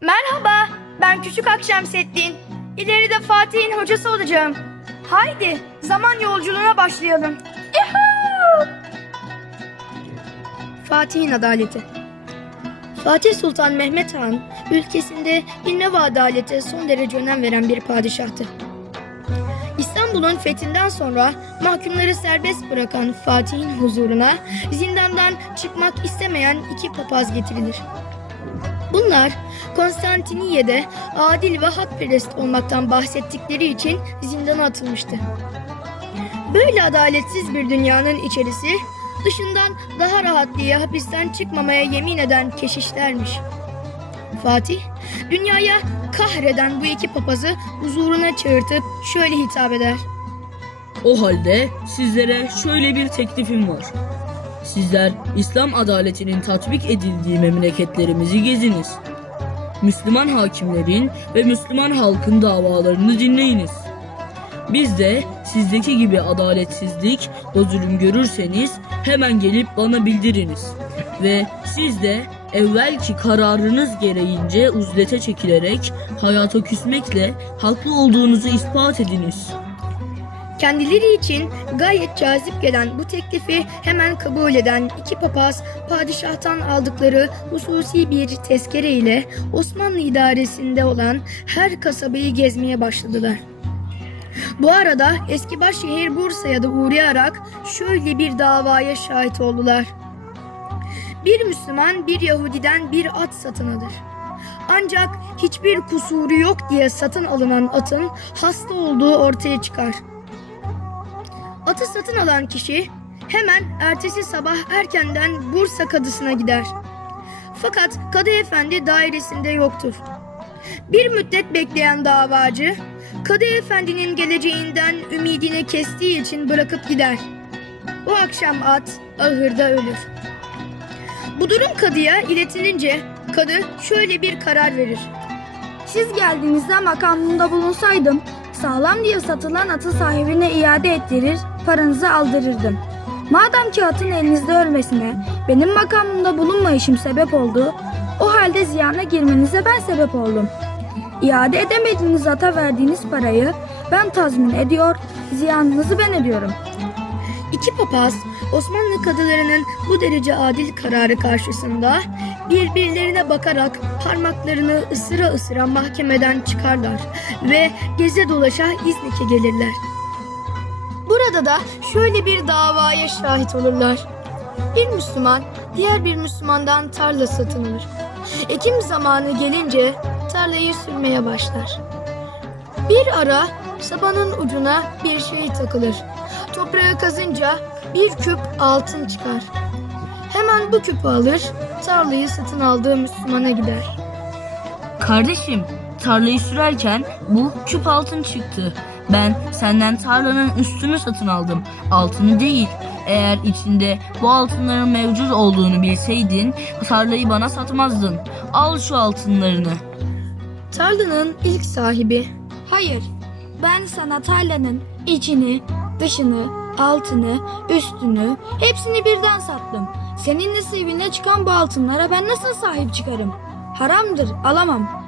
Merhaba, ben Küçük Akşemseddin. İleride Fatih'in hocası olacağım. Haydi, zaman yolculuğuna başlayalım. Fatih'in adaleti Fatih Sultan Mehmet Han, ülkesinde ilme ve adalete son derece önem veren bir padişahtı. İstanbul'un fethinden sonra mahkumları serbest bırakan Fatih'in huzuruna zindandan çıkmak istemeyen iki papaz getirilir. Bunlar Konstantiniye'de adil ve hakperest olmaktan bahsettikleri için zindana atılmıştı. Böyle adaletsiz bir dünyanın içerisi dışından daha rahat diye hapisten çıkmamaya yemin eden keşişlermiş. Fatih, dünyaya kahreden bu iki papazı huzuruna çağırtıp şöyle hitap eder. O halde sizlere şöyle bir teklifim var. Sizler İslam adaletinin tatbik edildiği memleketlerimizi geziniz. Müslüman hakimlerin ve Müslüman halkın davalarını dinleyiniz. Biz de sizdeki gibi adaletsizlik ve görürseniz hemen gelip bana bildiriniz. Ve siz de evvelki kararınız gereğince uzlete çekilerek hayata küsmekle haklı olduğunuzu ispat ediniz.'' Kendileri için gayet cazip gelen bu teklifi hemen kabul eden iki papaz padişahtan aldıkları hususi bir tezkere ile Osmanlı idaresinde olan her kasabayı gezmeye başladılar. Bu arada eski başşehir Bursa'ya da uğrayarak şöyle bir davaya şahit oldular. Bir Müslüman bir Yahudiden bir at satın alır. Ancak hiçbir kusuru yok diye satın alınan atın hasta olduğu ortaya çıkar. Atı satın alan kişi hemen ertesi sabah erkenden Bursa kadısına gider. Fakat kadı efendi dairesinde yoktur. Bir müddet bekleyen davacı kadı efendinin geleceğinden ümidini kestiği için bırakıp gider. O akşam at ahırda ölür. Bu durum kadıya iletilince kadı şöyle bir karar verir. Siz geldiğinizde makamında bulunsaydım, sağlam diye satılan atı sahibine iade ettirir, paranızı aldırırdım. Madem ki atın elinizde ölmesine benim makamımda bulunmayışım sebep oldu, o halde ziyana girmenize ben sebep oldum. İade edemediğiniz ata verdiğiniz parayı ben tazmin ediyor, ziyanınızı ben ediyorum. İki papaz Osmanlı kadılarının bu derece adil kararı karşısında birbirlerine bakarak parmaklarını ısıra ısıra mahkemeden çıkarlar ve geze dolaşa İznik'e gelirler. Burada da şöyle bir davaya şahit olurlar. Bir Müslüman diğer bir Müslümandan tarla satın alır. Ekim zamanı gelince tarlayı sürmeye başlar. Bir ara sabanın ucuna bir şey takılır. Toprağı kazınca bir küp altın çıkar. Hemen bu küpü alır, tarlayı satın aldığı Müslümana gider. Kardeşim, tarlayı sürerken bu küp altın çıktı. Ben senden tarlanın üstünü satın aldım, altını değil. Eğer içinde bu altınların mevcut olduğunu bilseydin, tarlayı bana satmazdın. Al şu altınlarını. Tarlanın ilk sahibi Hayır, ben sana tarlanın içini, dışını, altını, üstünü hepsini birden sattım. Senin nasibine çıkan bu altınlara ben nasıl sahip çıkarım? Haramdır, alamam.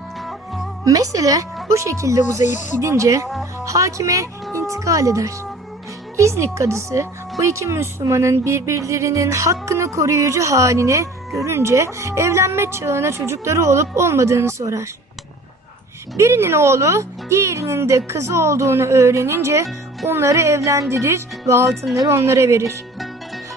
Mesele bu şekilde uzayıp gidince hakime intikal eder. İznik kadısı bu iki Müslümanın birbirlerinin hakkını koruyucu halini görünce evlenme çağına çocukları olup olmadığını sorar. Birinin oğlu diğerinin de kızı olduğunu öğrenince onları evlendirir ve altınları onlara verir.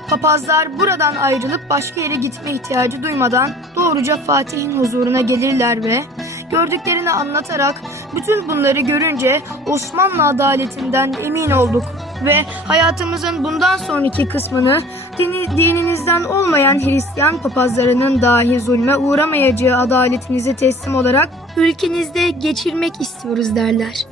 Papazlar buradan ayrılıp başka yere gitme ihtiyacı duymadan doğruca Fatih'in huzuruna gelirler ve gördüklerini anlatarak bütün bunları görünce Osmanlı adaletinden emin olduk ve hayatımızın bundan sonraki kısmını dini, dininizden olmayan Hristiyan papazlarının dahi zulme uğramayacağı adaletinize teslim olarak ülkenizde geçirmek istiyoruz derler.